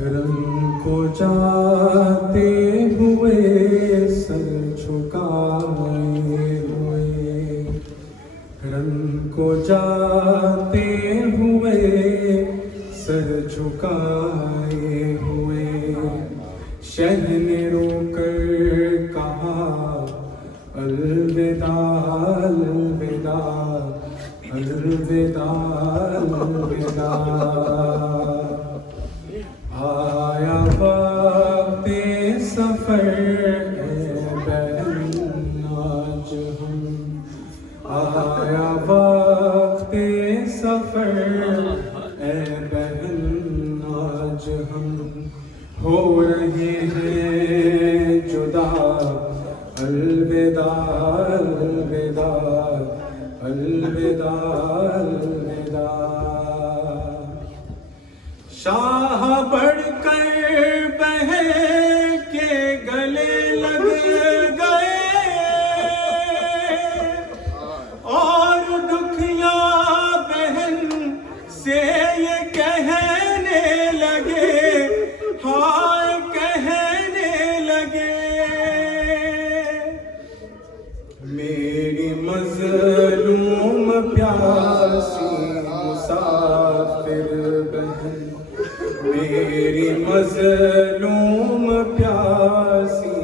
रंग को जाते हुए सर झुकाए हुए, रंग को जाते हुए सर झुकाए हुए, शह ने रोकर कहा अलविदा अलविदा अलविदा अलविदा। आया वक़्ते सफ़र है बहन आज हम, आया वक़्ते सफ़र है बहन आज हम, हो रहे हैं जुदा अलविदा अलविदा अलविदा अलविदा। शाह बढ़कर बहन के गले लग गए और दुखिया बहन से ये कहने लगे, हाय कहने लगे, मेरी मज़लूम प्यासी मुसाफिर बहन, मेरी मज़लूम प्यासी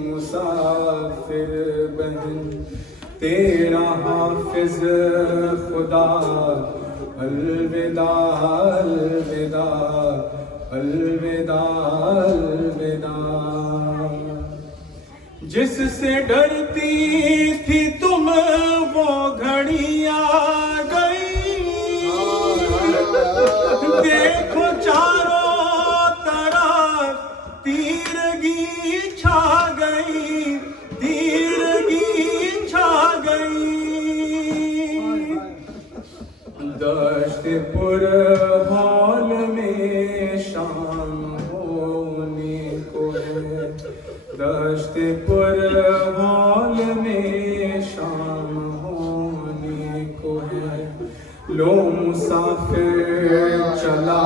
मुसाफिर बहन, तेरा हाफिज खुदा अलविदा अलविदा अलविदा अलविदा। जिससे डरती थी तुम वो घड़ी आ गई, देखो चारों तरफ तीरगी छा गई, तीरगी छा गई। दश्तपुर हॉल में शाम होने को है, दश्तपुर हॉल में शाम होने को है, लो मुसाफिर चला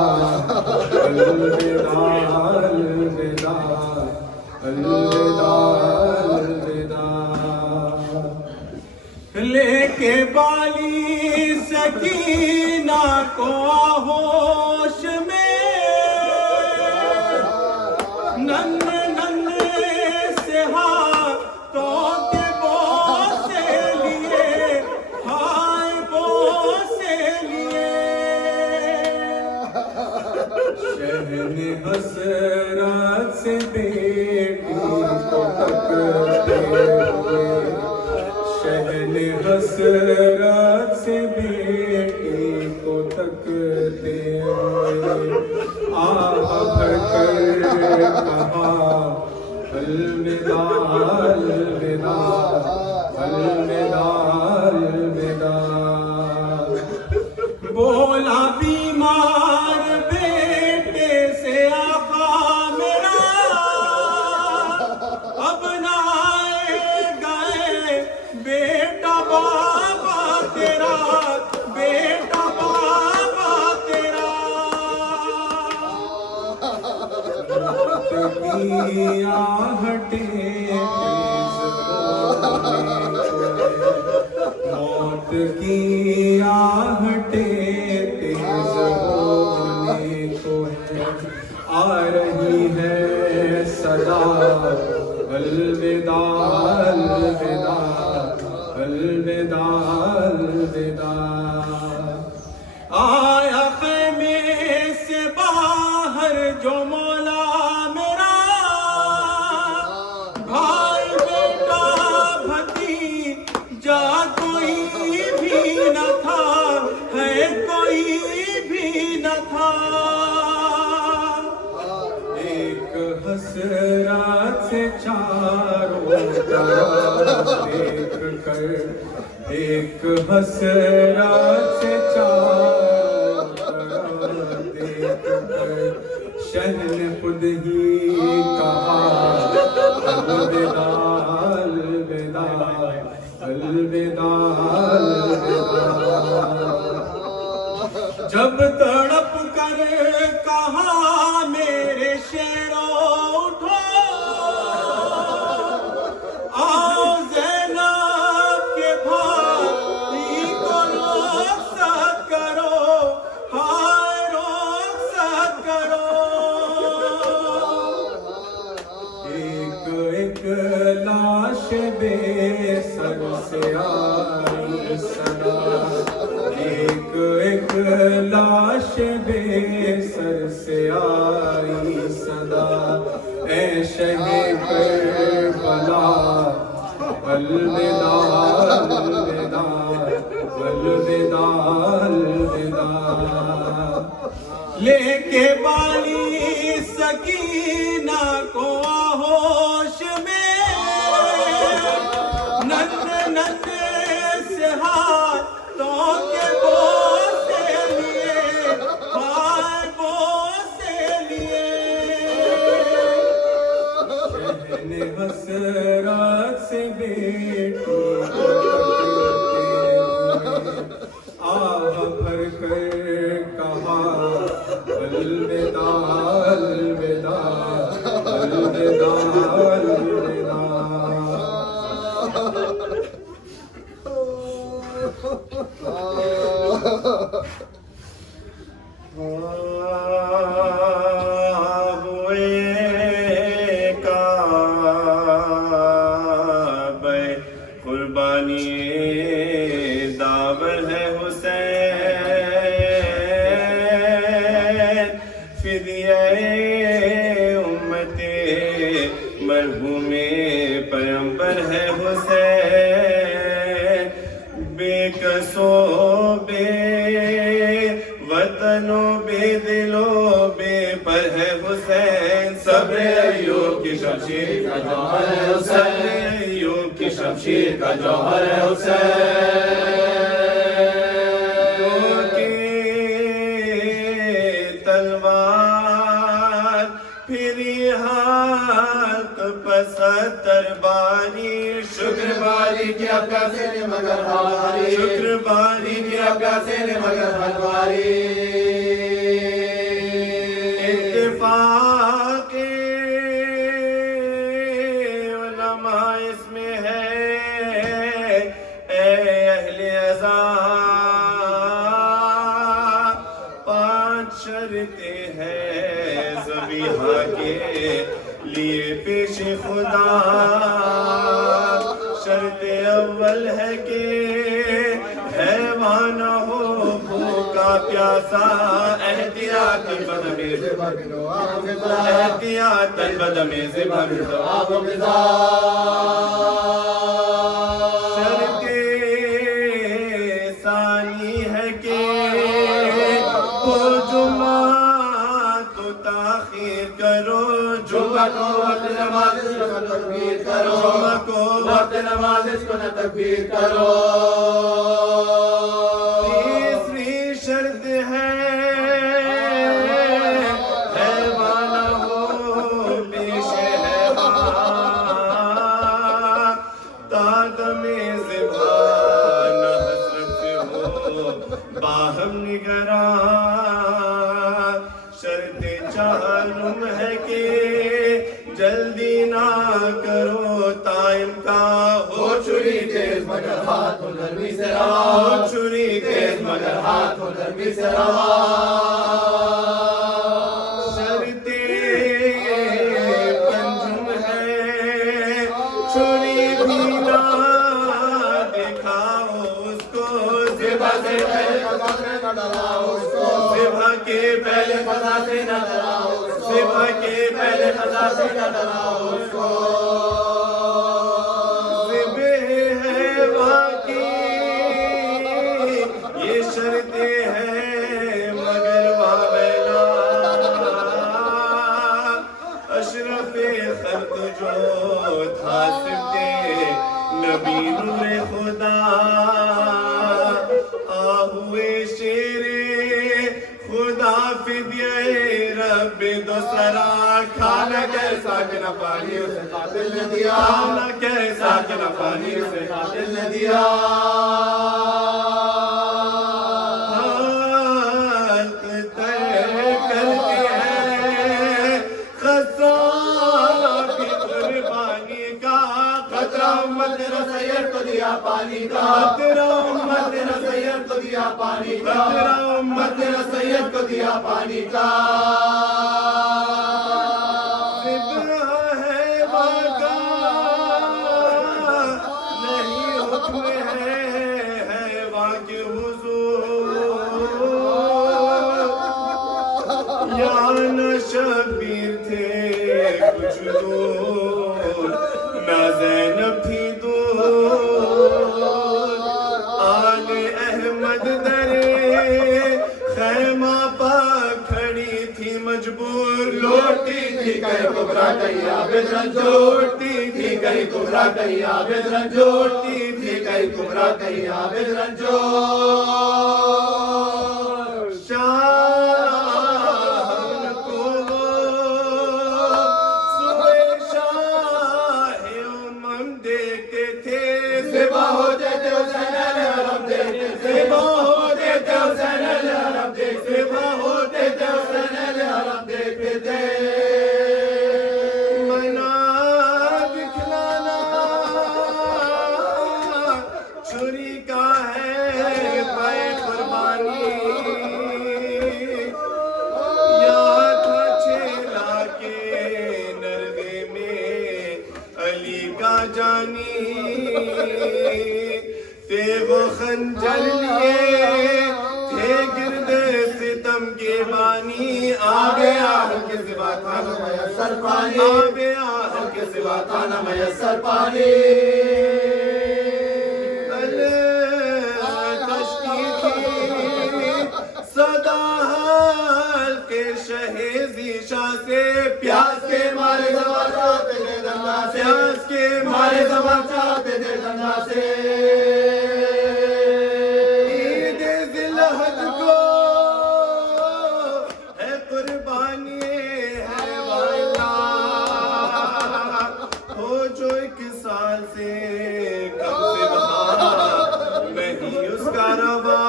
अलविदा अलविदा अलविदा अलविदा। लेके बाली सकीना को होश में, नन्हे नन्हे से हाथों के बोसे लिए, हाय बोसे लिए, शहने हसरत से बेटी को तकते हुए, शहने हसरत से बेटी को तकते हुए, आह भरकर कहा अलविदा अलविदा अलविदा अलविदा। बोला बीमार बेटे से आका मेरा, अब ना आएगा बेटा बाबा तेरा, बेटा बाबा तेरा। की आहटे मौत की आहटे तेज होने को है, आ रही है सदा अलविदा अलविदा अलविदा अलविदा। आया ख़ैमे से बाहर जो मौला मेरा, भाई बेटा भतीजा कोई भी न था, है कोई भी न था। एक हसरत से चारों तरफ देख कर, एक हसरत से चारों तरफ देख कर, शह ने खुद ही कहा अलविदा अलविदा अलविदा अलविदा। जब तड़प कर कहा मेरे शेरों उठो, आओ ज़ैनब के भाई को रुख़्सत करो, हाय रुख़्सत करो। एक एक लाश बेसर से आई सदा, एक एक लाश बेसर से आई सदा। ऐ शहे करबला अलविदा अलविदा अलविदा अलविदा। लेके बाली सकीना को होश में, नन्हे नन्हे से हाथों के बोसे लिए, हाय बोसे लिए। शहने हसरत से बेटी आह भर कर कहा अलविदा अलविदा अलविदा अलविदा। कुर्बानी दावर है हुसैन, फिदिये उम्मते मरहूमे पैगंबर है हुसैन। बेकसो बे वतनो बे दिलो बे पर है हुसैन। सब्र अय्यूब की शमशीर का जौहर है हुसैन, अय्यूब की शमशीर का जौहर है हुसैन। की तलवार फिरी हाथ पसत्तर बारी, शुक्र बारी की अब्बासे ने मगर हलवारी, शुक्र बारी की अब्बासे ने मगर हलवारी। इत्तेफाक़े उलमा इसमें है, ए अहले अज़ा पांच शर्तें हैं ज़बीहा के लिए पेश खुदा। शर्त अव्वल है कि हैवान हो भूखा प्यासा, एहतियातन बदमे से भर दो एहतियातन बदमे से भर दो आब ग़िज़ा। शर्त सानी है कि वो जुमा तो ताख़ीर करो, जुमा को वक्त नमाज़ को न तकबीर करो, जुमा को वक्त नमाज़ को न तकबीर करो। तीसरी शर्त है हैवाना हो पेश हैवान, तादमे ज़िबान हसरत से हो बाहम निगरान। शर्त चारुम है कि जल्दी ना करो टाइम का, हो छुरी तेज मगर हाथ हो नरमी से रवा, हो छुरी तेज मगर हाथ हो नरमी से रवा। शर्ते पंजुम है छुरी भी ना दिखाओ उसको, ज़िबा से पहले फज़ा से न डराओ उसको, ज़िबा के पहले फज़ा से न डराओ उसको, ज़िबा के पहले फज़ा से न डराओ उसको। ज़िबे है बाकी ये शर्तें हैं मगर वावेला, अशरफ़े खल्क़ जो था सिफ़ते नबी नूरे खुदा। आहुए शेरे खुदा फिदिये रब दो सरा, खाना कैसा कि न पानी उसे कातिल ने दिया, खाना कैसा कि न पानी उसे कातिल ने दिया। खल्क़ तय करती है दिया पानी का, तेरा उम्मत तेरा सैयद को दिया पानी का, तेरा उम्मत तेरा सैयद को दिया पानी का। है वाका नहीं हुक्म है वाके हुजूर या न शबीर थे कुछ दूर ना ज़ैनब थी दूर आले अहमद दरे खैमा पा खड़ी थी मजबूर लोटी थी कहीं कुबरा कहीं आबिद रंजो, लोटी थी कहीं कुबरा कहीं आबिद रंजो, लोटी थी कहीं कुबरा कहीं आबिद रंजो। छुरी का है पाए कुर्बानी या था छेला के नरदे में अली का जानी ते वो खंजर लिए थे गिरदे सितम के बानी आगे आहल के सिवा था न मयसर पानी, आगे आहल के सिवा था न मयसर पानी। सदाहल के शहेज़ीशा से प्यास के मारे ज़बान चाहते थे दंगा से, प्यास के मारे ज़बान चाहते थे दंगा से। ईद ज़िलहज को है कुर्बानी है वाला हो जो एक साल से कब से बहा नहीं उसका रवा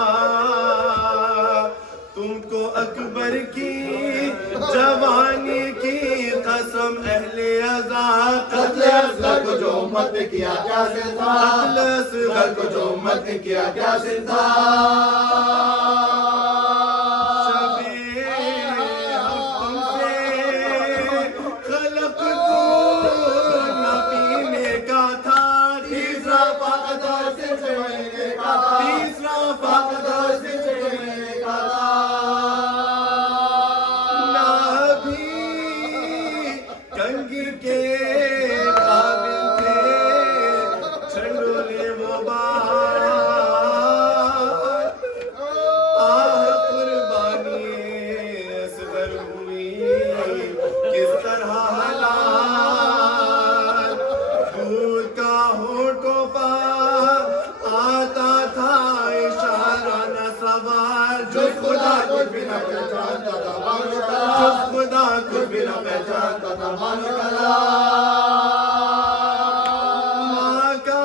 तुमको अकबर की जवानी की कसम अहले अज़ा कत्ले असगर को जो उम्मत ने किया क्या सिन था, कत्ले असगर को जो उम्मत ने किया क्या सिन था। शबे हम तुमसे खलक को न पीने का था, तीसरा फाकत और सिन से मिलने का था, तीसरा फाकत और सिन से मिलने का था। कंगी के काबिल थे छंडोले वो बात आह कुर्बानी असगर हुई किस तरह हलाल दूध का होठों पर आता था इशारा न सवाल जो खुदा को बिना पहचानता था मानो कला, खुदा को बिना पहचानता था मानो कला। माँ का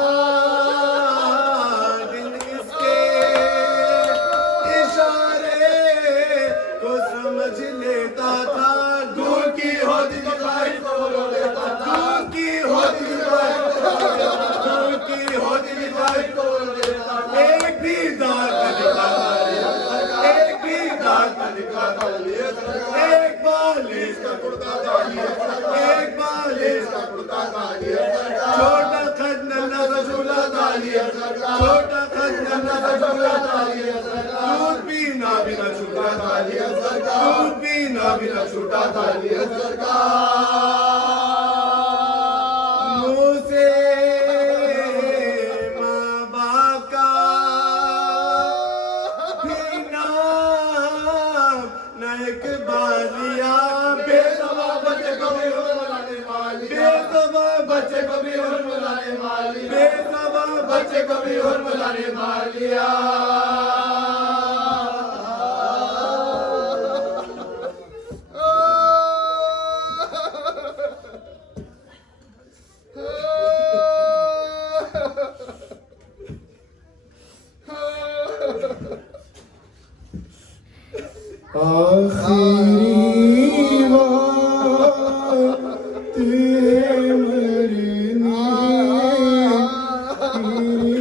दिल इसके इशारे को समझ लेता था, दूर की होती दिखाई को रो लेता था, दूर की होती दिखाई दूर की होती दिखाई को रो लेता था। एक भी दाग का दिखाता एक भी दाग का दिखाता एक बालिश का कुर्ता डालिए, एक बालिश का कुर्ता डालिए, छोटा खत नन्हा सा झूला डालिए, छोटा खत नन्हा सा झूला डालिए, दूध पीना बिना छूटा डालिए, दूध पीना बिना छूटा डालिए सरकार। मुँह से माँ बाप का भी नाम न एक बालिया बेसवा बच्चे को भी बुलाने वाली, बेसवा बच्चे को भी बुलाने वाली, बेसवा बच्चे को भी बुलाने वालिया। आखिरी बात मरनी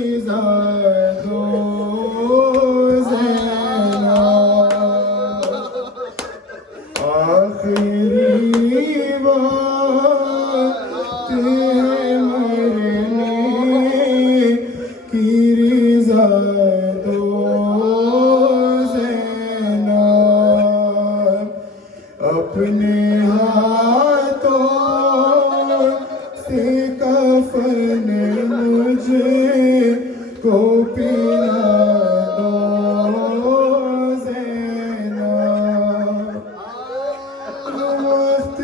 की रिज़ा दो ज़ैनब, अपने हाथों से कफन मुझे को पिला दो ज़ैनब। वक्त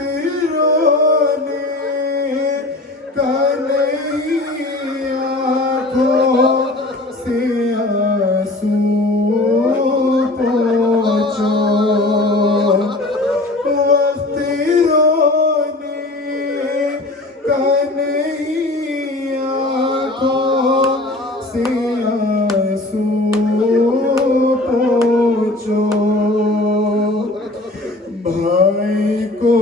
रोने का नहीं, आँखों से आंसू पोंछो। वक्त रोने का नहीं, आँखों से आंसू पोंछो। भाई को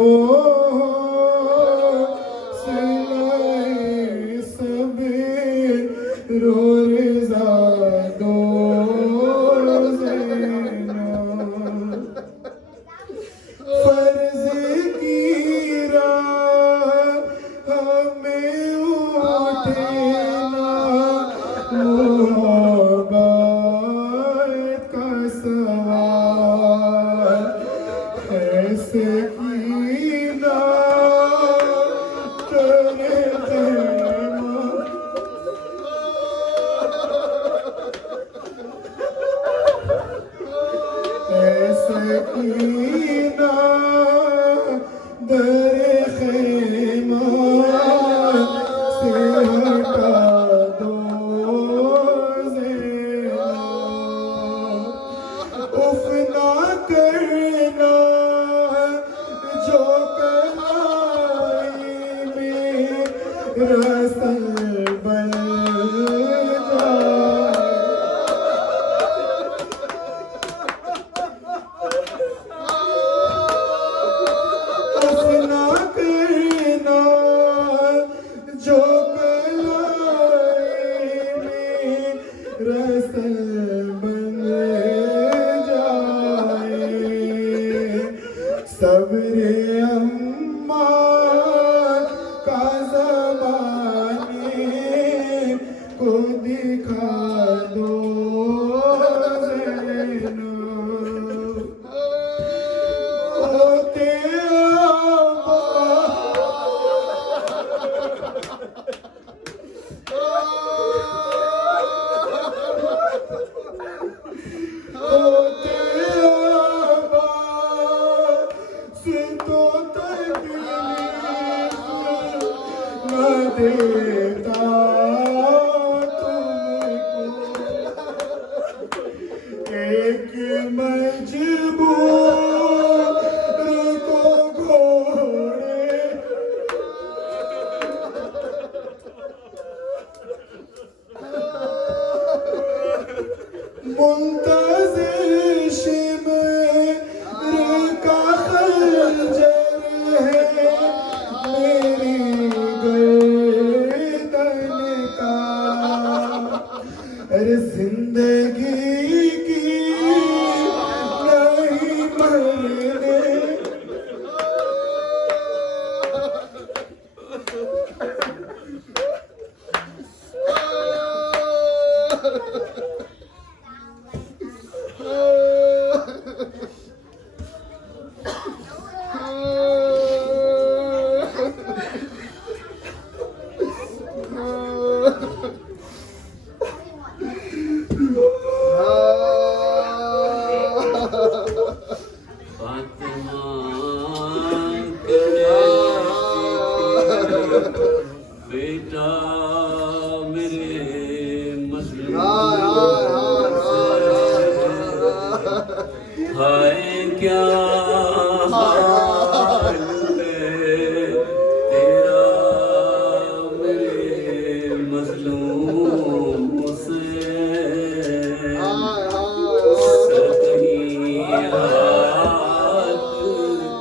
सुनाए सबे रो रिज़ा दो ज़ैनब। फर्ज की राह हमें उठे ना मोहब्बत का सवाल, ऐसे कीना तेरे ख़ैमा, ऐसे कीना दरे ख़ैमा से हटा दो ज़ैनब। उफ़ ना करना जो कलाई में रसल बन जाए। उफ़ ना करना जो कलाई में रसल बन जाए। सब्रे अम्मा का ज़माने को दिखा दो ज़ैनब। होते होते आबाद से तो तकलीफ न देता तुमको। एक मजबूर को घोड़े मुंतज़िर शिमर का खंजर है मेरी गर्दन का। अरे जिंदगी की नहीं मरने, बेटा मेरे मजलूम हाय क्या हाल है तेरा मेरे मजलूम से। कहीं हाथ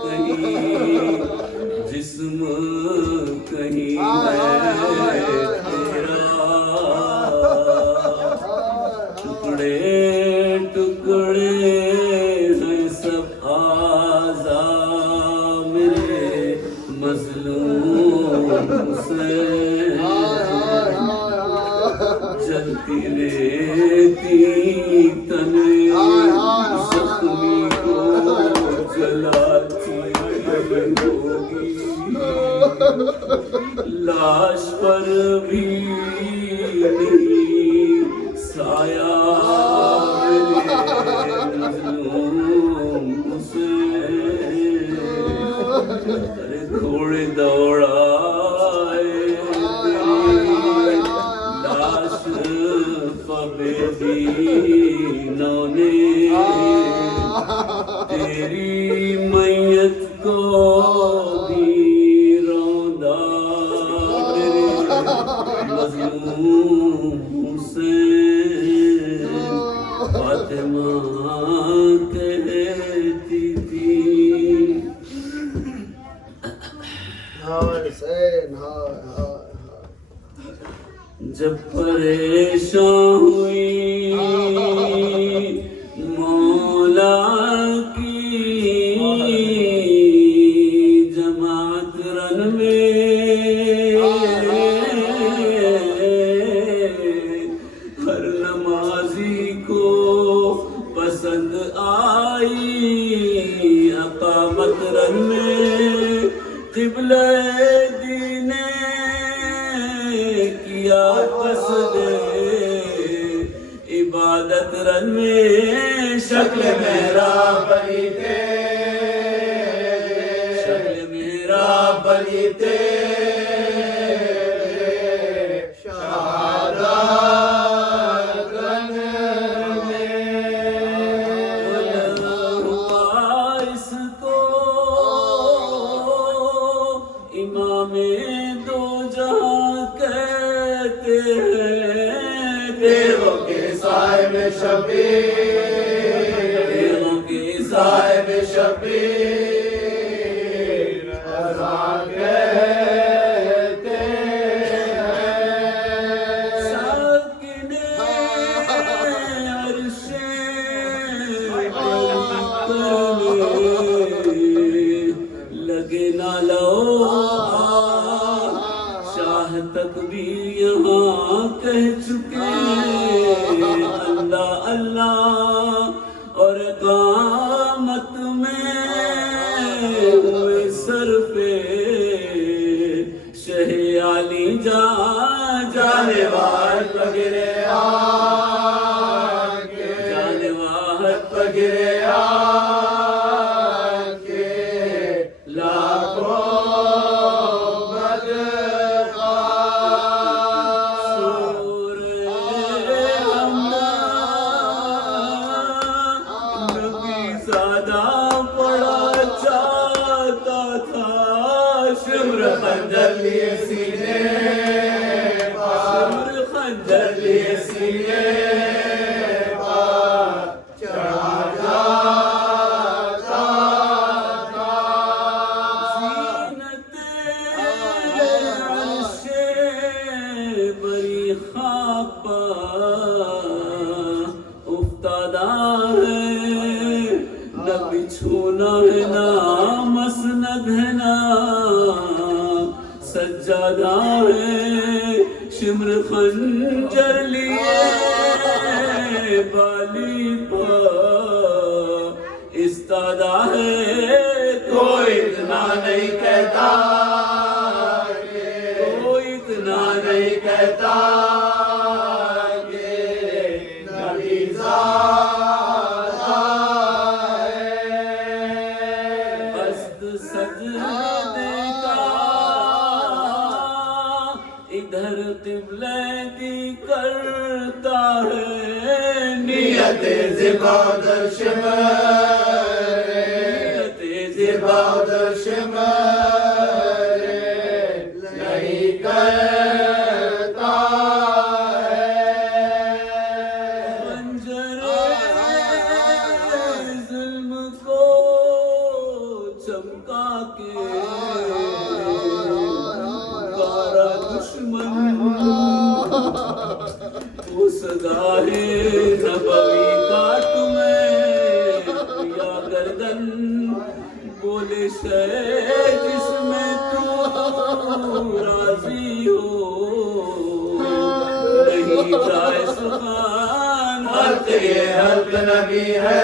कहीं जिस्म कहीं तेरा, टुकड़े टुकड़े हैं सब रेती तने जख्मी को जलाती होगी, लाश पर भी नहीं साया मेरे मजलूम हुसैन। अरे घोड़े दौड़ाए तेरी लाश बेदीनों ने, तेरी मैयत को भी रौंदा मेरे मजलूम हुसैन। फातिमा कहती थी जब परेशान हुई मौला की जमात रन में, हर नमाजी को पसंद आई अकामत रन में। क़िबला दीने किया कसदे इबादत रन में, शक्ल मेरा बनी थे, शक्ल मेरा बनी थे शहादत रन में। इसको इमामे दो जहां कहते हैं, देवों के साए में शबीर, देवों के साए में शबीर अज़ान कहते हैं। साकिने अर्शे लगे ना लो शाह तक भी यहाँ कह चुके अल्लाह अल्लाह, और कामत में हुए सरफे शहे आली जाने वाहत पगिरे आके, जाने वाहत पगिरे आके लाखों खंजर लिए सीने, खंजर लिए सीने चढ़ा जाता था। ज़ीनते अर्शे बरी खाक पर उफ्तादा है, न बिछोना है ना मसनद है ना सज्जादा है। शिम्र खंजर लिए बाली पर इस्तादा है, कोई इतना नहीं कहता, कोई इतना नहीं कहता कि नबी ज़ादा है। अस्त सजदे का इधर क़िबले दी करता है, नियत ज़िबादर शिमरे, नियत ज़िबादर शिमरे नहीं करता है। खंजरे ज़ुल्म को चमका के कारा दुश्मन वो सदाए नबवी का तुम्हें या गर्दन बोले शय जिसमें तू राजी हो नहीं जाए सुखान हल्क ये हल्क नबी है,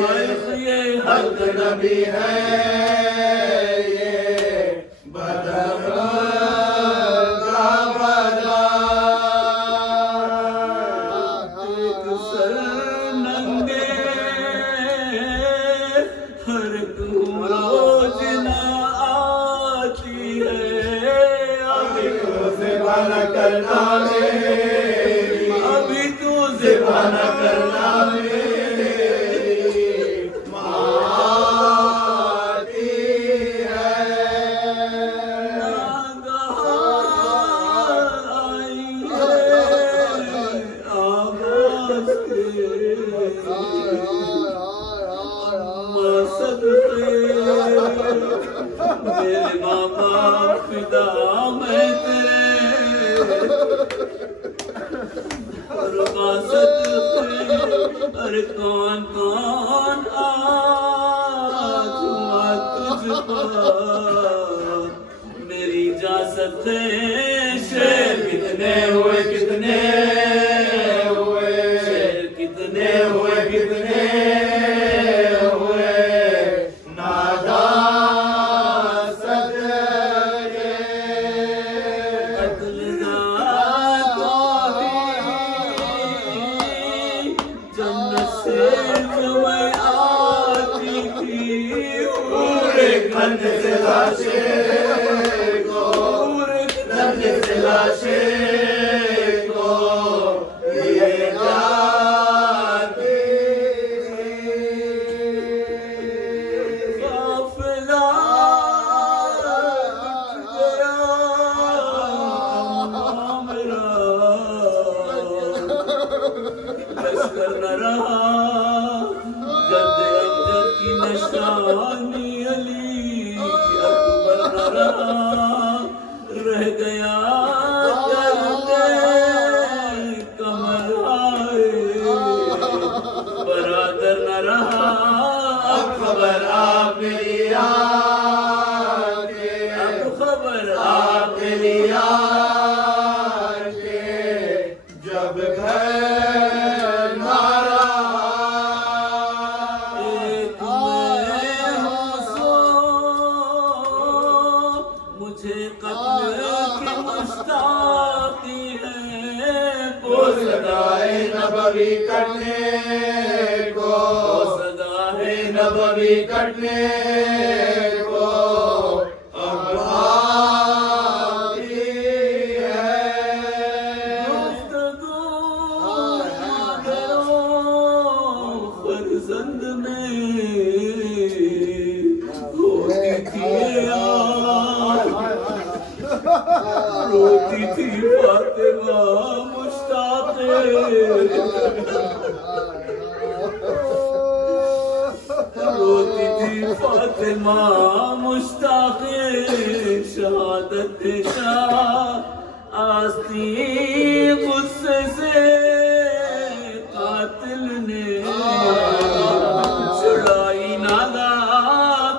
हल्क ये हल्क नबी है, ये बदन का बदन। एक सर नंगे हर रोज न आती है, अभी ज़िबाना करना मेरी, अभी तू ज़िबाना करना मेरी माती है। मेरे माँ बाप पिता मैं तेरे और बासत अरे कौन कौन आज हुआ तुझ पर मेरी इजाजत है शेर कितने हुए कितने हुए शेर कितने हुए कितने हुए नादान सदके अतलना जन्नत से जो मैं आती थी पूरे गंज से लाशे को, गंज से लाशे को ये जाती काफिला गया मेरा लश्कर न रहा जद अमजद की निशानी अली अकबर न रहा रह गया करते कमर आए बरादर न रहा अब खबर आप मेरी आके, अब खबर आप मेरी आके जब घर मारा एक मैं हूँ सो मुझे कत्ल की मुश्ताकी है वो सदाए नबवी कटने को, सदा है नबवी कटने को अब आती है। गुफ्तगू करो फर्जंद में होती थी रोती थी फातिमा मुश्ताक़ रोती थी फातिमा मुश्ताक़ शहादत शाह आस्ती गुस्से से कातिल ने छुड़ाई नादा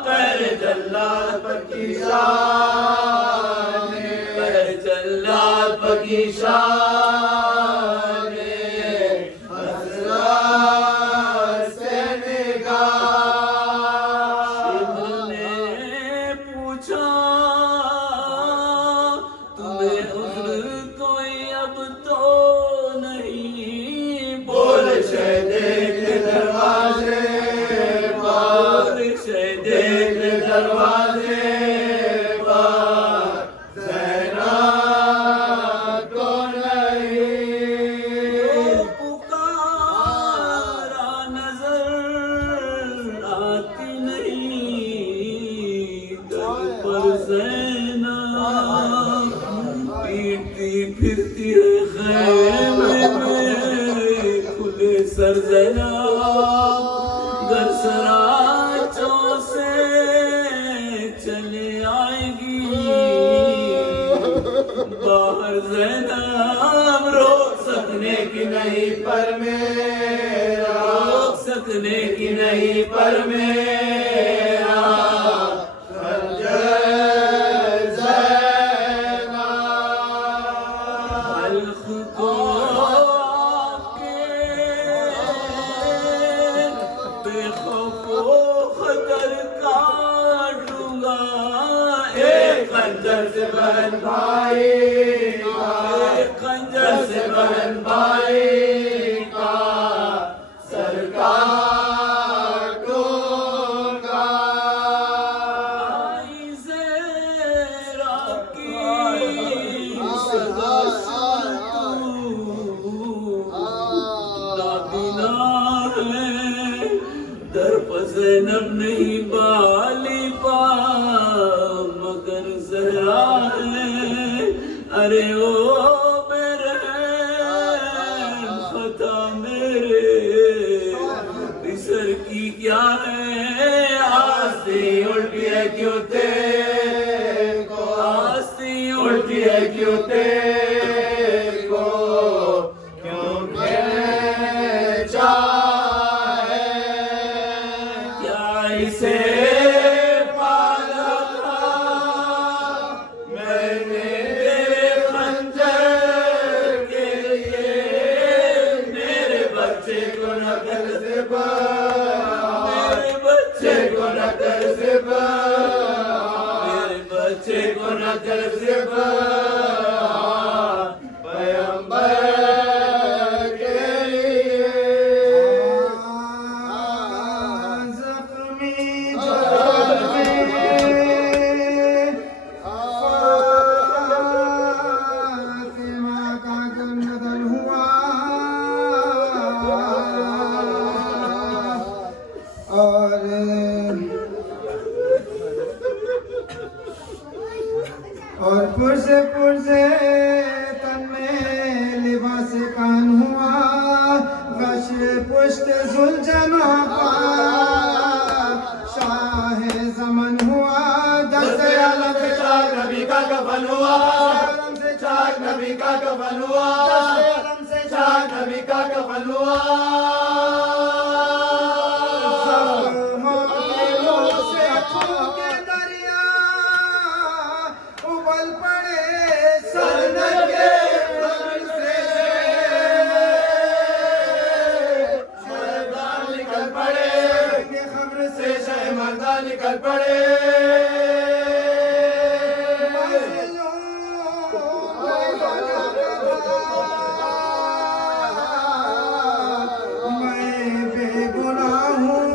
कर जल्लाद की शान, जल्लाद की शान हज़रत से निगाह ने पूछा तुम्हें उज़्र कोई अब तो नहीं बोल शहदे के दरवाजे पर, बोल शहदे देख दरवाजे पर ज़ैनब तो नहीं। पुकारा नजर आती नहीं दर पर ज़ैनब पीटती फिरती है खैमे में खुले सर ज़ैनब घर सराचों से चले आएगी बाहर ज़ैनब रोक सकने की नहीं पर मेरा, रोक सकने की नहीं पर मेरा खंजर ज़ैनब। अलख खंजर से बहन भाई का, खंजर से बहन भाई का सरकार दूंगा। आई ज़रा की सदा नाबिना है, दर ज़ैनब नहीं बाली पा मगर ज़हरा है। अरे ओ बेरहम खता मेरे बिसर की क्या है, आस्ती उल्टी है क्यों तेरे को, आस्ती उल्टी है क्यों तेरे को, क्यों खींचा है, क्या इसे पाला था मैंने तेरे खंजर के लिए, मेरे बच्चे को नकल से मेरे बच्चे को नकल से मेरे बच्चे को नकल से पैगंबर के लिए। ज़ख्मी जान में फातिमा का गमगन हुआ और पुरसे तन में लिबास कान हुआ, गश पुष्ट जुलझना पा शाह ज़मन हुआ। दस्ते आलम से चाक नबी का कफन हुआ, चाक नबी का कफन हुआ, चाक नबी का कफन हुआ। उबल पड़े सरनग के खबर से, शहमर्दा निकल पड़े खबर से, शहमर्दा निकल पड़े। मैं बेगुनाह हूँ,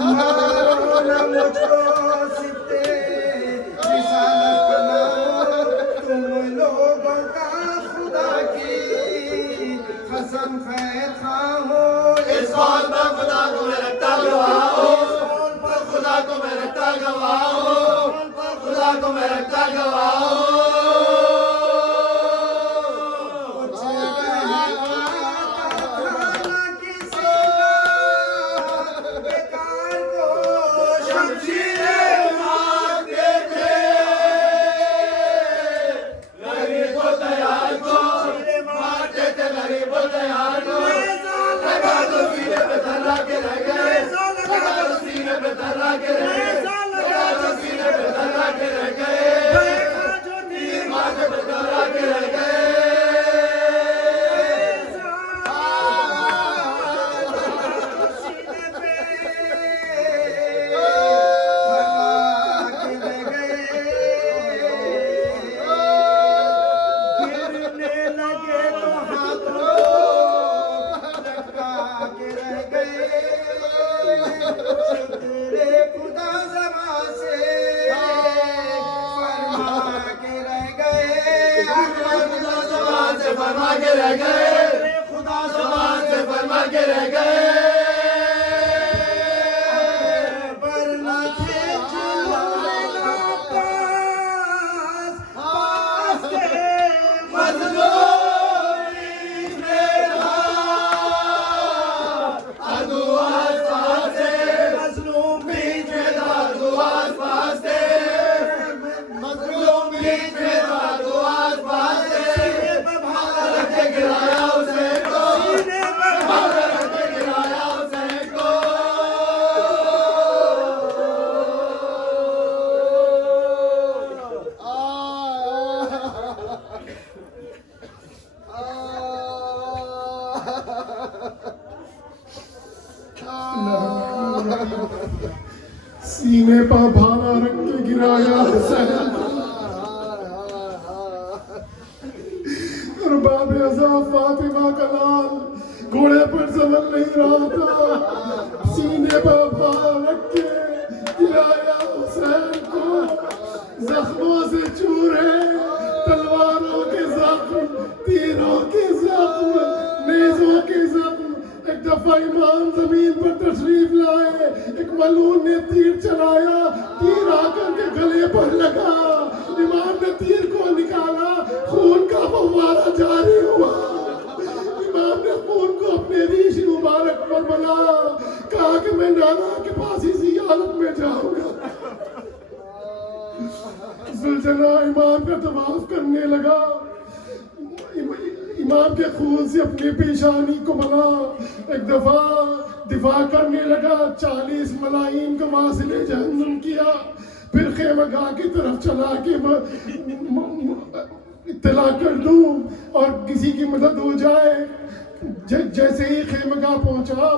मारो न मुझको सिफ्ते रिसालत बनाओ, तुम लोगों का खुदा की कसम खैर खाओ। इस कौल पर खुदा को मैं रखता गवाह हूँ, खुदा को मैं रखता गवाह हूँ, खुदा को मैं रखता गवाह हूँ। फरमा के रह गए, खुदा ज़बान से फरमा के रह गए। वरना खींच लूँगा पास के मज़लूमी मेरा, अदुआस पास से मज़लूम बीच में अदुआस पास से, मज़लूम बीच में अदुआस पास से। गिराया उसे तो, सीने पर रख के गिराया हुसैन और बाप अज़ा फातिमा का लाल घोड़े पर संभल नहीं रहा था, सीने पर भार रख के गिराया हुसैन को। जख्मों से चूरे, तलवारों के जख्म, तीरों के जख्म, नेज़ों के जख्म। एक दफा इमाम जमीन पर तशरीफ लाए, एक मलून ने तीर चलाया, तीर आकर के गले पर लगा। इमाम ने तीर को निकाला, खून का फव्वारा जारी हुआ। इमाम ने खून को अपने रीश मुबारक पर बनाया, कहा कि मैं नाना के पास इसी हालत में जाऊंगा। जुलझना इमाम का तवाफ करने लगा, इमाम के खून से अपनी पेशानी को मला। एक दफा दिफा करने लगा, 40 मलाइन को वासिले जहन्नुम किया। फिर खेमगाह की तरफ चला के इत्तला कर दूं और किसी की मदद हो जाए। जैसे ही खेमगाह पहुंचा,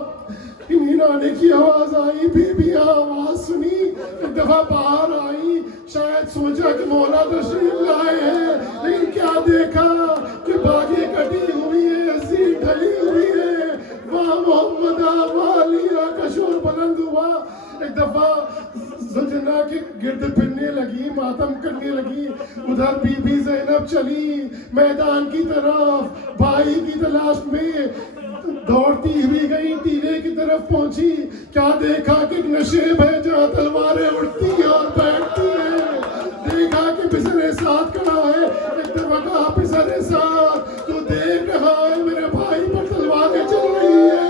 इन्हीं आने की आवाज आई, बीबियां आवाज सुनी। एक दफा बाहर आई, शायद सोचा कि मौला तशरीफ लाए हैं, लेकिन क्या देखा कि बागी कटी हुई है, सीट ढली हुई है। वहाँ मोहम्मद वालिया का शोर बुलंद हुआ। एक दफा जुलझना के गिर्द फिरने लगी, मातम करने लगी। उधर बीबी ज़ैनब चली मैदान की तरफ, भाई की तलाश में दौड़ती हुई गई, टीले की तरफ पहुंची। क्या देखा कि नशेब है जहाँ तलवारें उड़ती हैं और बैठती हैं। देखा कि पिसरे साथ खड़ा है। एक दफा कहा, पिसरे साथ तू देख रहा है मेरे भाई पर तलवारें चल रही है,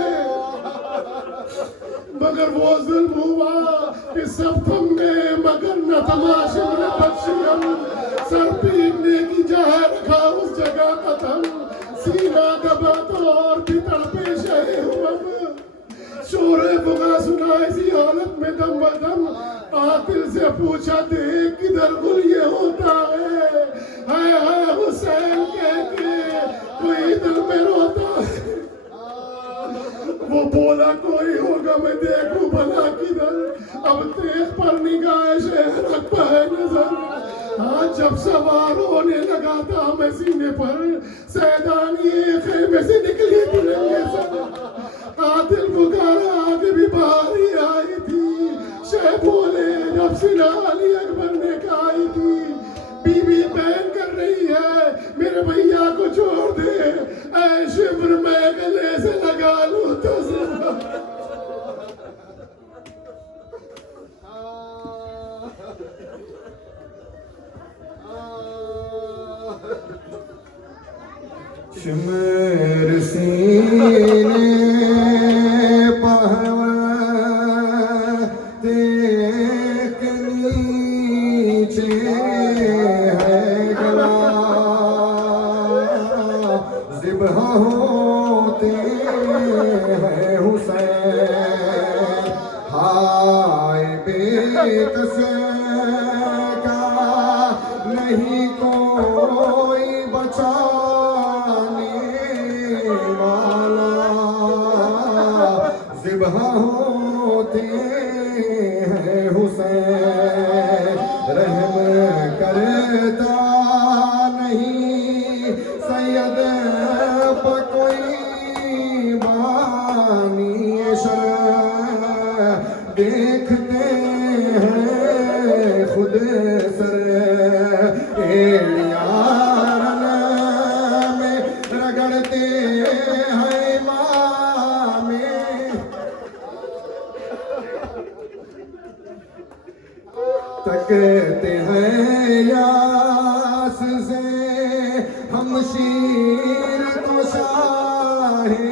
मगर वो जुल्म हुआ कि सब थम गए, मगर न तमाशे में बख्शी हम। सर पीटने की जगह रखा उस जगह कदम, सीना दबा तो और भी तड़पे शहे हम। शोरे बुगा सुना इसी हालत में दम बदम। आतिल से पूछा, देख किधर गुल ये होता है हुसैन कह के कोई दिल में रोता है। वो बोला, कोई होगा मैं देखूं भला किधर। अब तेज पर निगाह शहर रखता है नजर। हाँ, जब सवार होने लगा था मैं सीने पर, सैदानी खेमे से निकली बुलंदे सर। आदिल पुकारा, आगे भी बाहरी आई थी। शह बोले, जब सिना अली अकबर ने कहा थी, बीबी बैन कर रही है, मेरे भैया को छोड़ दे। ऐ शिब्र मैं गले से लगा लूं तो शिमर सीने पहवा देख नीचे है गला, ज़िब्ह होते हैं हुसैन। हाय बेकस का नहीं कोई बचा ज़िब्ह होते हैं हुसैन। रहम करता नहीं सैयद पर कोई बानी शर, देखते हैं खुद सर। एड़ियारन में रगड़ते हैं मामे, तकते हैं यास से हम शीर को शाहे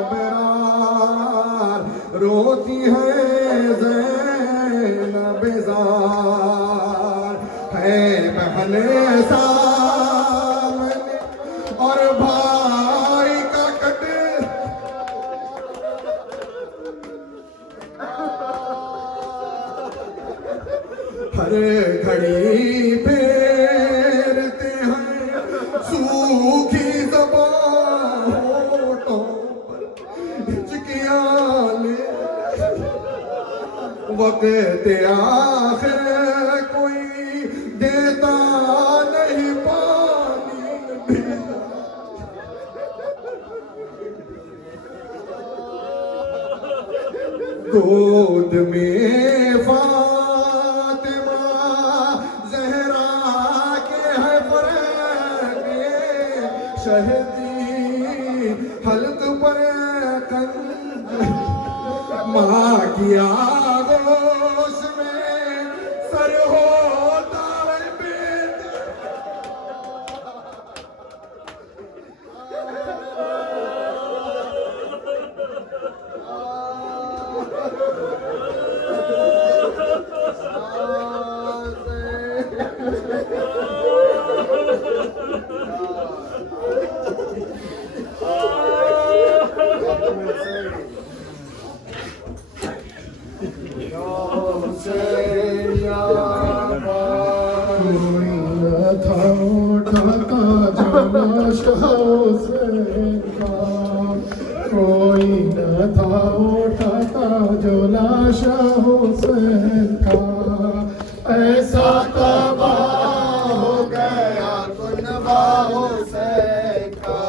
अबरार। रोती है ज़ैनब ज़ार, है बहन सामने और भाई का कट। हर घड़ी फेरते हैं सूखी ज़बान होठों पर हिचकियां ले। वक्त आखिर कोई गोद में फातिमा ज़हरा के है फर्क, शहदी हल्क पर माँ की आगोश में सर होता है बेटा। कोई न था उठाता जो लाश हुसैन का, कोई न था उठाता जो लाश हुसैन का। ऐसा तबाह हो गया कुनबा हुसैन का,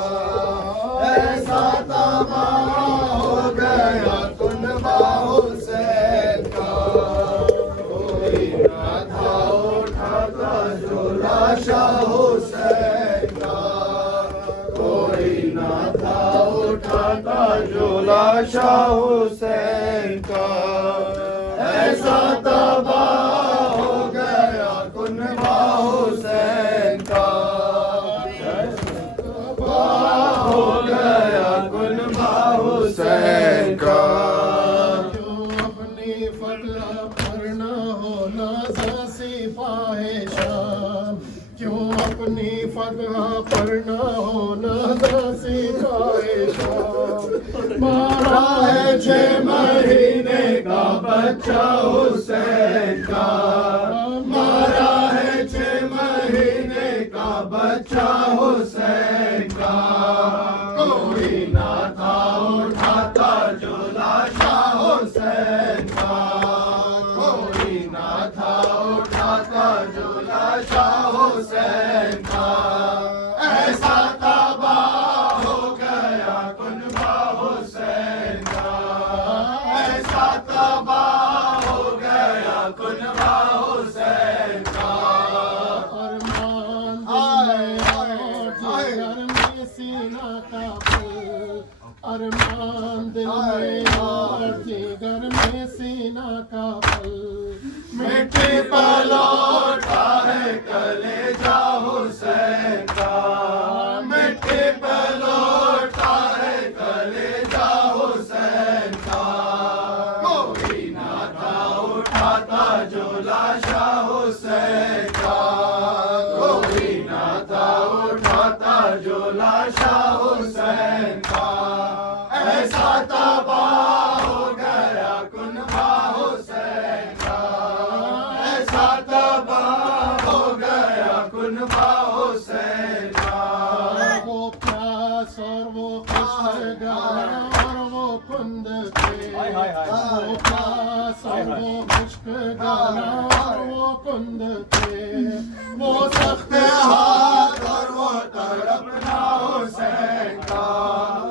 ऐसा तबाह हो गया कुनबा हुसैन का। कोई न था उठाता जो लाश हुसैन का, कोई न था उठाता जो लाश हुसैन का। ऐसा तबाह हो गया कुनबा हुसैन का, तबाह हो गया कुनबा हुसैन का। जो अपनी फतह पर न हो नाज़ा सिपाहे शाम, क्यों अपनी फतह पर न हो नाज़ा सिपाहे शाम। मारा है 6 महीने का बच्चा हुसैन का, मारा है 6 महीने का बच्चा हुसैन का। कोई ना था उठाता जो लाशा हुसैन का, कोई ना था उठाता जो लाशा हुसैन का। ऐसा तबाह हो गया कुनबा हुसैन का, ऐसा तबाह हो गया कुनबा हुसैन का। अरमान दिल में और जिगर में सीना का फल, मिट्टी पर लौटा है कलेजा हुसैन का, मिट्टी पर लौटा है कलेजा हुसैन का। कोई ना था उठाता जो लाशा हुसैन का, कोई ना था उठाता जो लाशा हुसैन का। ऐसा तबाह हो गया कुनबा हुसैन का, ऐसा तबाह हो गया कुनबा हुसैन का। वो प्यास और वो खुशगाना और वो कुंद थे, वो प्यास और वो खुशगाना और वो कुंद थे। वो सख्त हाथ और वो तड़पना हुसैन का,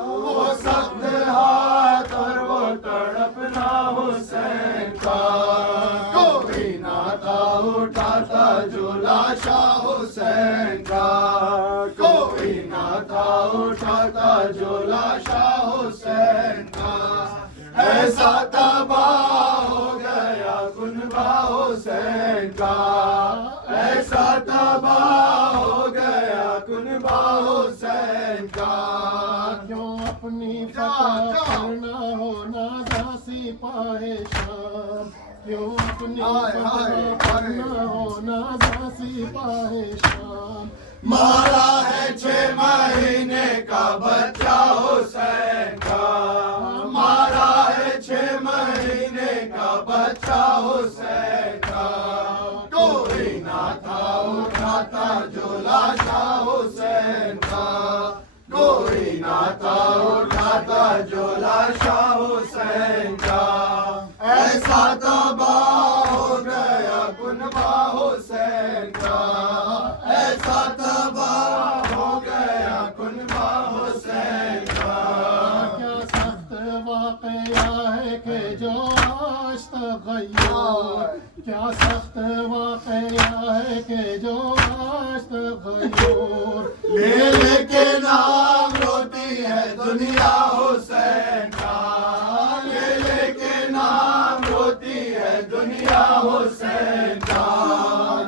वो सख्त हाथ और वो तड़पना हुसैन का। कोई ना था उठाता जो लाशा हुसैन का, कोई ना था उठाता जो लाशा हुसैन का। ऐसा तबाह हो गया कुनबा हुसैन का, ऐसा तबाह हो गया कुनबा हुसैन का। क्यों अपनी फतह पर न हो नाज़ा सिपाहे शाम, क्यों अपनी फतह पर न हो नाज़ा सिपाहे शाम। मारा है 6 महीने का बच्चा हुसैन का, मारा है 6 महीने का बच्चा हुसैन का। कोई ना था उठाता जो लाशा हुसैन का, कोई ना था उठाता जो लाशा हुसैन का। ऐसा तबाह हो गया कुनबा हुसैन का, ऐसा तबाह हो गया कुनबा हुसैन का। क्या सख्त वाक़या है कि जो दुनिया हुसैन का, ये लेके नाम रोती है दुनिया हुसैन का।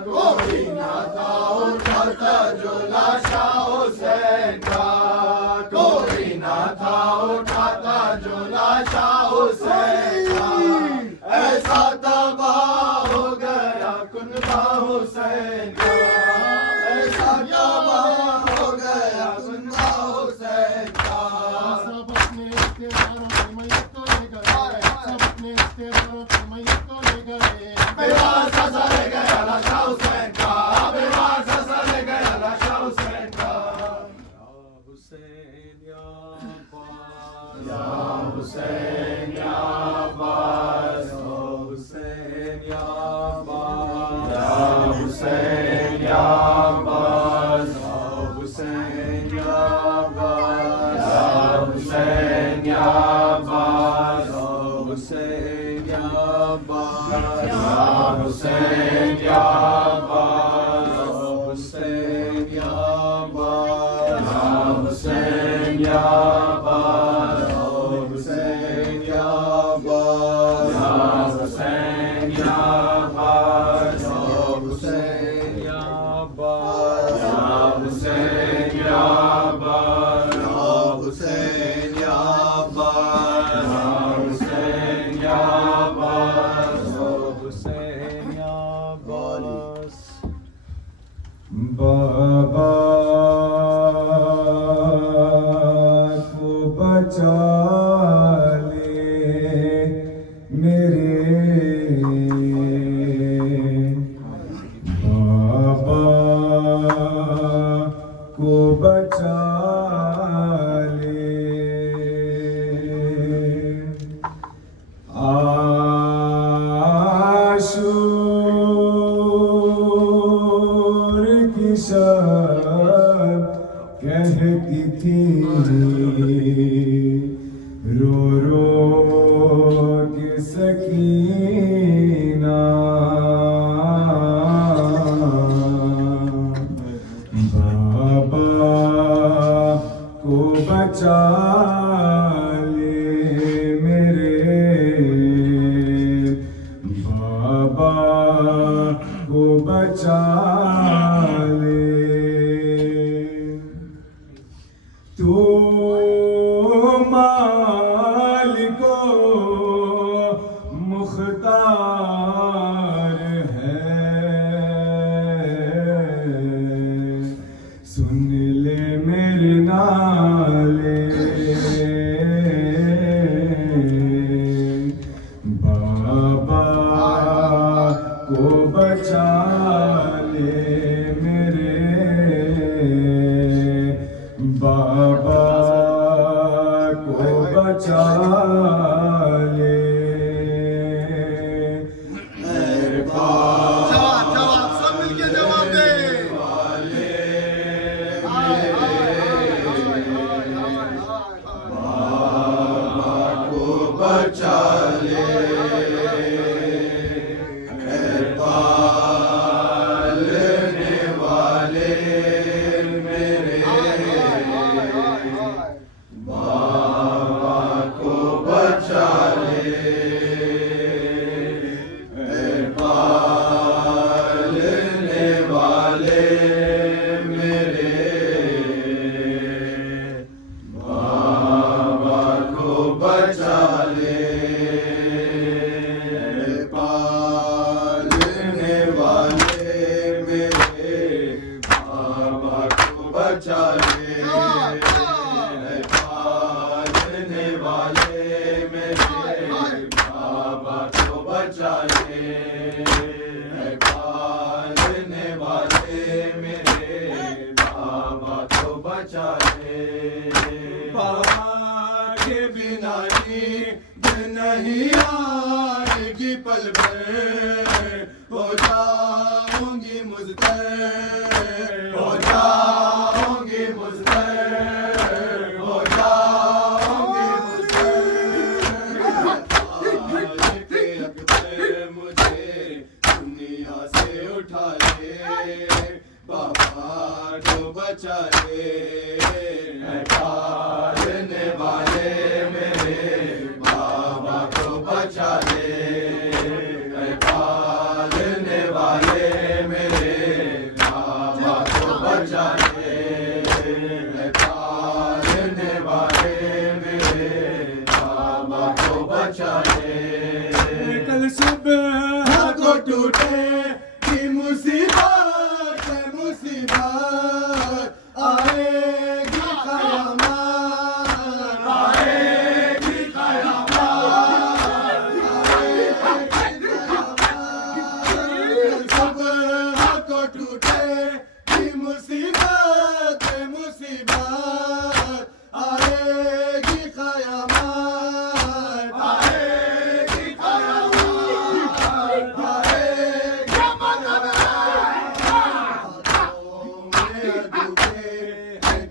कोई ना था उठाता जो लाशा हुसैन का, कोई ना था उठाता जो लाशा हुसैन का। ऐसा तबाह हो गया कुनबा हुसैन का, ऐसा तबाह हो गया कुनबा हुसैन का। सब अपने रिश्तेदारों की मैयत को ले गए, सब अपने रिश्तेदारों की मैयत को ले गए। बेवार सजा ले गया लाशा हुसैन का, बेवार सजा ले गया लाशा हुसैन का। हुसैन या अब्बास, या हुसैन या अब्बास, हुसैन या अब्बास, या हुसैन या अब्बास, हुसैन या अब्बास, या हुसैन या अब्बास, हुसैन या अब्बास, या हुसैन या अब्बास, हुसैन या अब्बास, या हुसैन या अब्बास, हुसैन या अब्बास, या हुसैन या अब्बास, हुसैन या अब्बास, या हुसैन या अब्बास, हुसैन या अब्बास, हुसैन या अब्बास। हुसैन या अब्बास। बाबा को बचा ले मेरे बाबा को बचा ले। आशूर की शब कहती थी रो रो के सकीना बाबा को बचा ले मेरे बाबा को बचा ले। तू मालिको मुख्तार है, सुन ले मेरे नाले बाबा को बचा ले मेरे बाबा को बचा ले। जवाब सब मिलके जवाब दे। को बचा ले पालने वाले मेरे बाबा को बचा ले पालने वाले मेरे बाबा को बचा ले पालने वाले मेरे बाबा को बचा ले पालने वाले मेरे बाबा को बचा ले पालने वाले मेरे बाबा को बचा ले। बाबा के बिना नींद नहीं आएगी पल भर, हो जाऊंगी मुझतर, हो जाऊंगी मुझतर, हो जाऊंगी मुझतर। मुझे दुनिया से उठा ले बाबा को बचा ले पालने पालने वाले मेरे बाबा को बचा ले। कल सुबह को टूटे की मुसीबत मुसीबत आएगी क़यामत आएगी क़यामत सुबह को टूटे की मुसीबत मुसीबत आएगी क़यामत आएगी क़यामत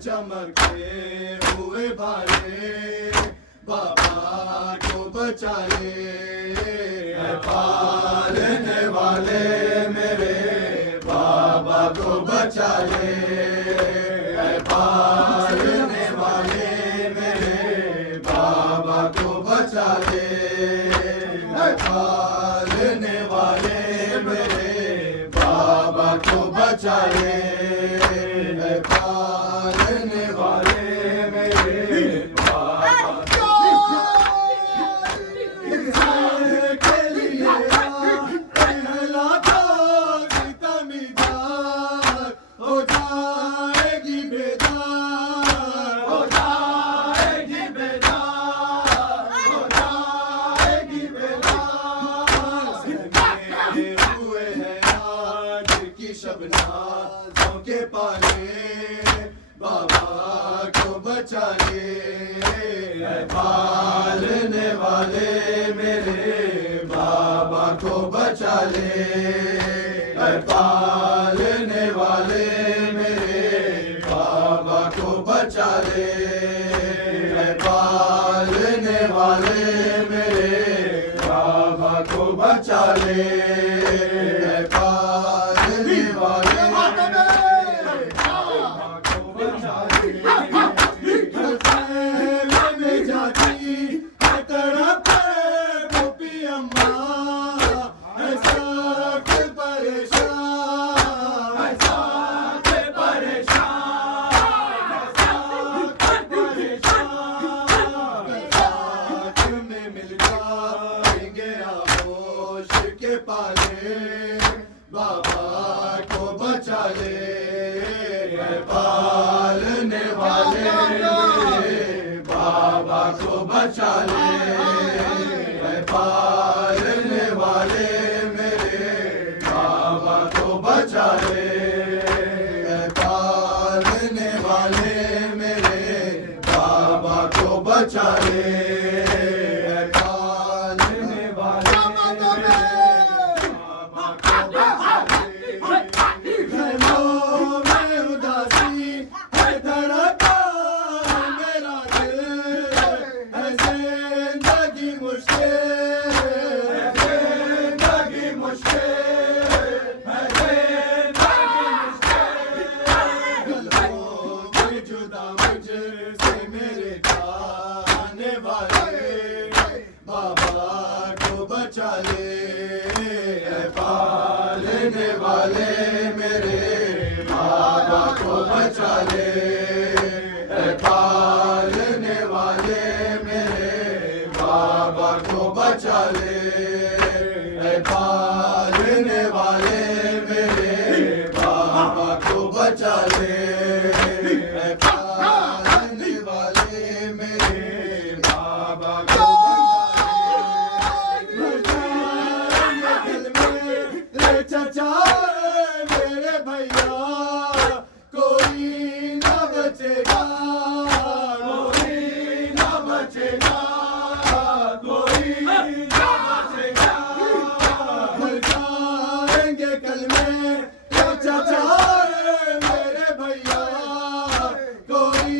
चमकते हुए भाले बाबा को बचा ले। पालने वाले मेरे बाबा को बचा ले। पालने वाले मेरे बाबा को बचा ले। पालने वाले मेरे बाबा को बचा ले। पालने वाले मेरे बाबा के लिए पहला तो सितमीदार हो जाएगी बेदार हो जाएगी बेदार हो जाएगी बेदार हुए हैं आज की शबनाज़ों के पाले बाबा को बचा ले। पालने वाले मेरे बाबा को बचा ले। पालने वाले मेरे बाबा को बचा ले। पालने वाले मेरे बाबा को बचा ले। पालने वाले बाबा को बचा ले। पालने वाले बाबा को बचा ले। पालने वाले मेरे बाबा को बचा ले। पालने वाले मेरे बाबा को बचा ले। पालने वाले मेरे बाबा को बचा ले। पालने वाले मेरे बाबा को बचा ले। पालने वाले मेरे बाबा को बचा ले। पालने वाले मेरे बाबा को चचा मेरे भैया कोई ना बचेगा कोई ना बचेगा कोई ना बचेगा। मर जाएंगे कल में चचा मेरे भैया कोई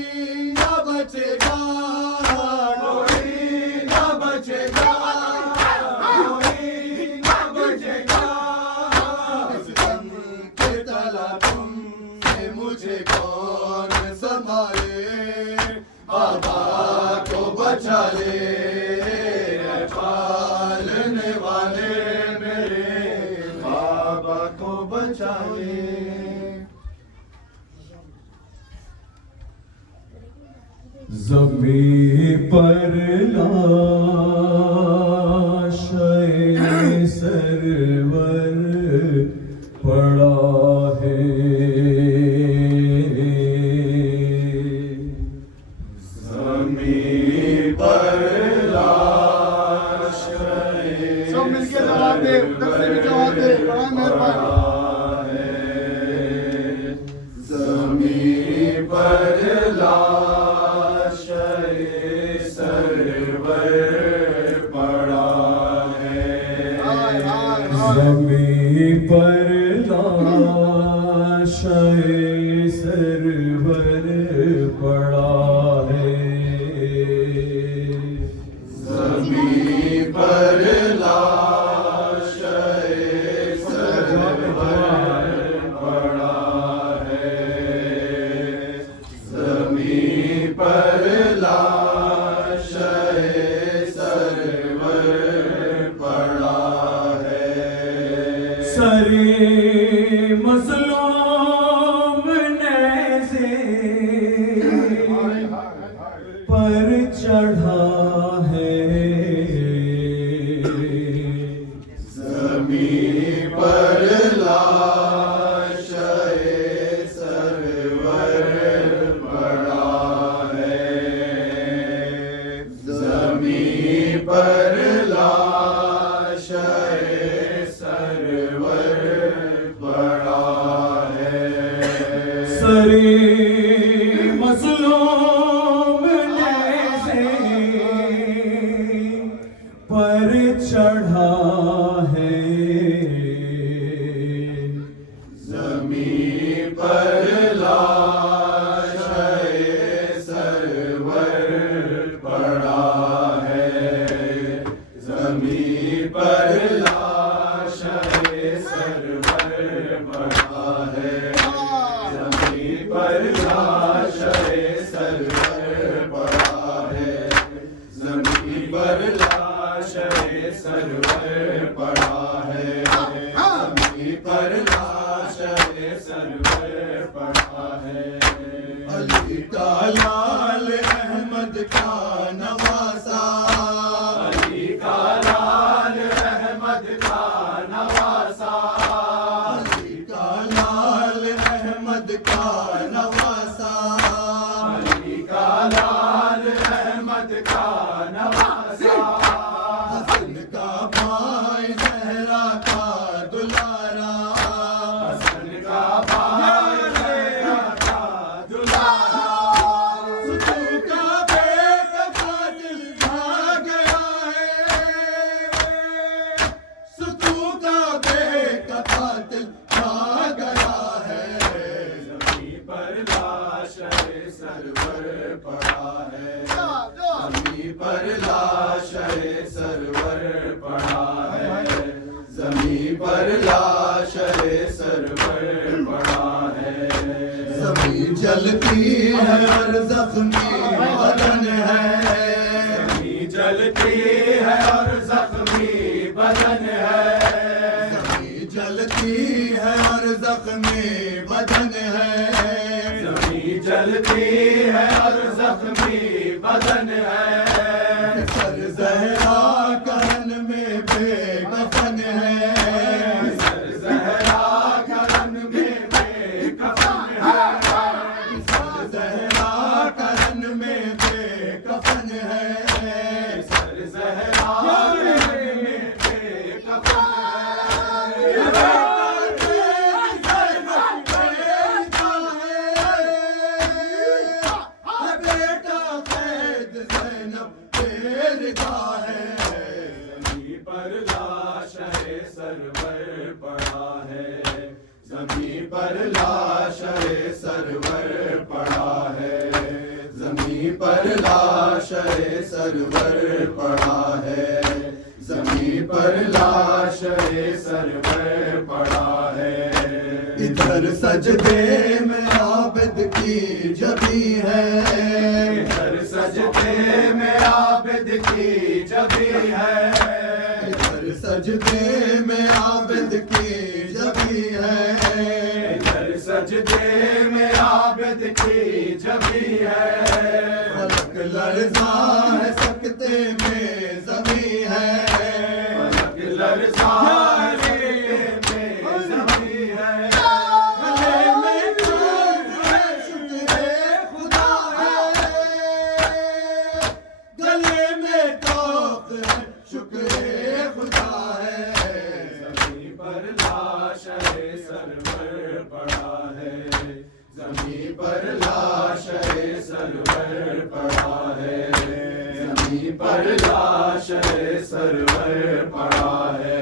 ना बचेगा कोई ना बचेगा कोई ना बचेगा। मुझे कौन संभाले बाबा को बचा ले। पालने वाले मेरे बाबा को बचा ले। ज़मीं पर लाश-ए सरवर पड़ा है। ज़मीं पर लाश-ए सब मिलके जवाब दे, उधर से भी जवाब दे, बड़ा मेहरबानी। ज़मीं पर लाश-ए सरवर पड़ा है। ज़मीं पर लाश-ए सरवर पड़ा है। ज़मीं पर लाश-ए सरवर पड़ा है। ज़मीं पर लाश-ए सरवर पड़ा है। सरे मज़लूम नेज़े पर चढ़ा है। ज़मीं पर लाश-ए सरवर पड़ा है। ज़मीं पर लाश-ए सरवर पड़ा है। सरे मज़लूम नेज़े पर चढ़ा है। ज़मीं पर लाश-ए सरवर पड़ा है। ज़मीं पर लाश-ए सरवर पड़ा है। ज़मीं पर लाश-ए सरवर पड़ा है। ज़मीं पर लाश-ए सरवर पड़ा है। ज़मीं पर लाश-ए सरवर पड़ा है। अली का लाल अहमद का नवासा। अली का लाल अहमद का नवासा। अली का लाल अहमद का नवासा। अली का लाल अहमद का नवासा। हसन का भाई ज़हरा का दुलारा। हसन का भाई ज़हरा का दुलारा। सुतू का बेवफा दिल भाग गया है। सुतू का बेवफा दिल भाग गया है। ज़मीं पर लाश-ए सरवर पड़ा है। ज़मीं पर लाश-ए सरवर पड़ा है। ज़मीं पर लाश-ए सरवर पड़ा है। ज़मीं जलती है और ज़ख्मी बदन है। ज़मीं जलती है और ज़ख्मी बदन है। ज़मीं जलती है और ज़ख्मी बदन है। ज़मीं जलती है और ज़ख्मी बदन है। सर ज़हरा करन में बेकफन है। सर ज़हरा करन में बेकफन है। सर ज़हरा करन में बेकफन है। सर ज़हरा करन में बेकफन है। बेटा कैद ज़ैनब बेरिदा है। ज़मीं पर लाश-ए सरवर पड़ा है। ज़मीं पर लाश-ए सरवर पड़ा है। ज़मीं पर लाश-ए सरवर पड़ा है। ज़मीं पर लाश-ए सरवर पड़ा है। इधर सजदे में आबिद की जबी है। इधर सजदे में आबिद की जबी है। इधर सजदे में आबिद की जबी है। इधर सजदे में आबिद की जबी है। लरज़ा है सकते में ज़मीं है फलक लरज़ा है सकते में ज़मीं है गले में दर्द है शुक्र खुदा है गले में तौक है शुक्र खुदा है ज़मीं पर लाश है सरवर पड़ा है ज़मीं पर लाश है सरवर पड़ा है ज़मीं पर लाश है सरवर पड़ा है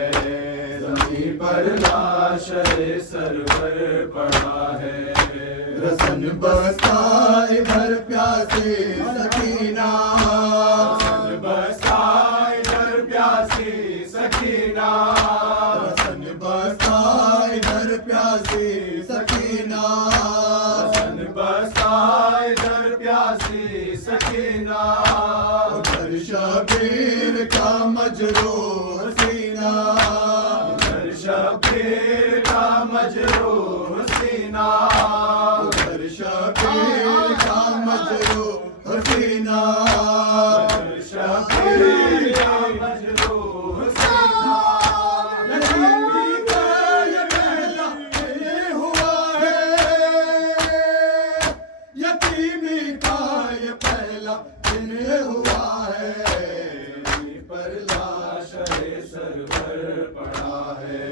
ज़मीं पर लाश है सरवर पड़ा है रसन बस्ता इधर प्यासे सकीना बसा इधर प्यासी सकीना रसन बस्ता इधर प्यासे सकीना बसा इधर प्यासी सकीना उधर शबीर का मजरो हसीना उधर शबीर का मजरू हसीना उधर शबीर का मजरो हसीना उधर शबीर का मजरू हसीना नसीबी का ये पहला दिन हुआ है यतीमी का ये पहला दिन हुआ है ज़मीं पर लाश है सरवर पड़ा है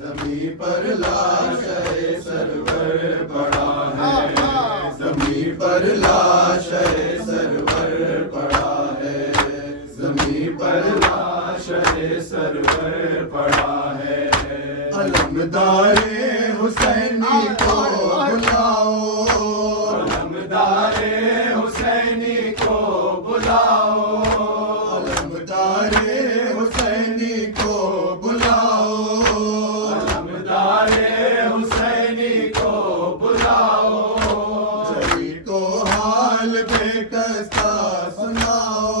ज़मीं पर लाश है सरवर पड़ा है ज़मीं पर लाश है सरवर पड़ा है ज़मीं पर लाश है सरवर पड़ा है अलमदारे हुसैनी को बुलाओ अलमदारे हुसैनी को बुलाओ अलमदारे हुसैनी को बुलाओ अलमदारे हुसैनी को बुलाओ जरी को हाल बेकस का सुनाओ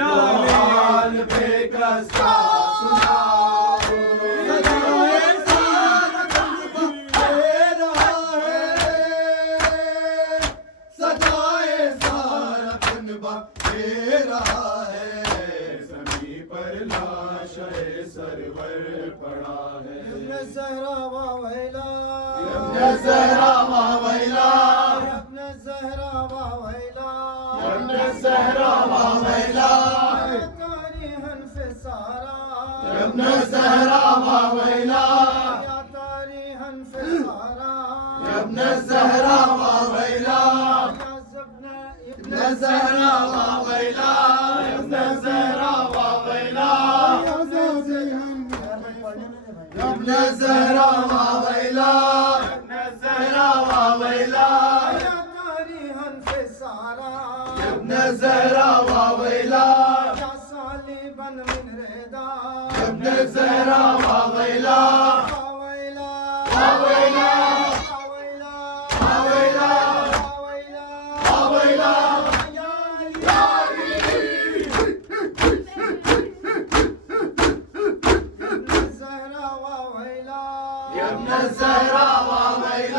हाल बेकस का सुनाओ सजाए सारा कल्ब तेरा है सजाए सारा कल्ब तेरा है ज़मीं पर लाश है सरवर पड़ा है ज़हरा वावैला या ज़हरा वावैला अपने ज़हरा वावैला या ज़हरा वावैला तारीहन से सारा या ज़हरा वावैला या तारीहन से सारा या ज़हरा वावैला या ज़हरा वावैला या ज़हरा वावैला या ज़हरा वावैला या ज़हरा वावैला या तारीहन से सारा या ज़हरा वावैला या सालिबन मिन रेदा या ज़हरा वावैला वावैला वावैला वावैला वावैला वावैला वावैला या ज़हरा वावैला या ज़हरा वावैला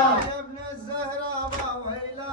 या ज़हरा वावैला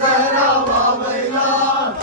ज़हरा वावैला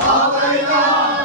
वावैला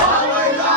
वावैला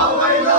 वावैला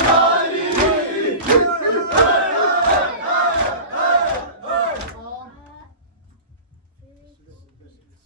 वावैला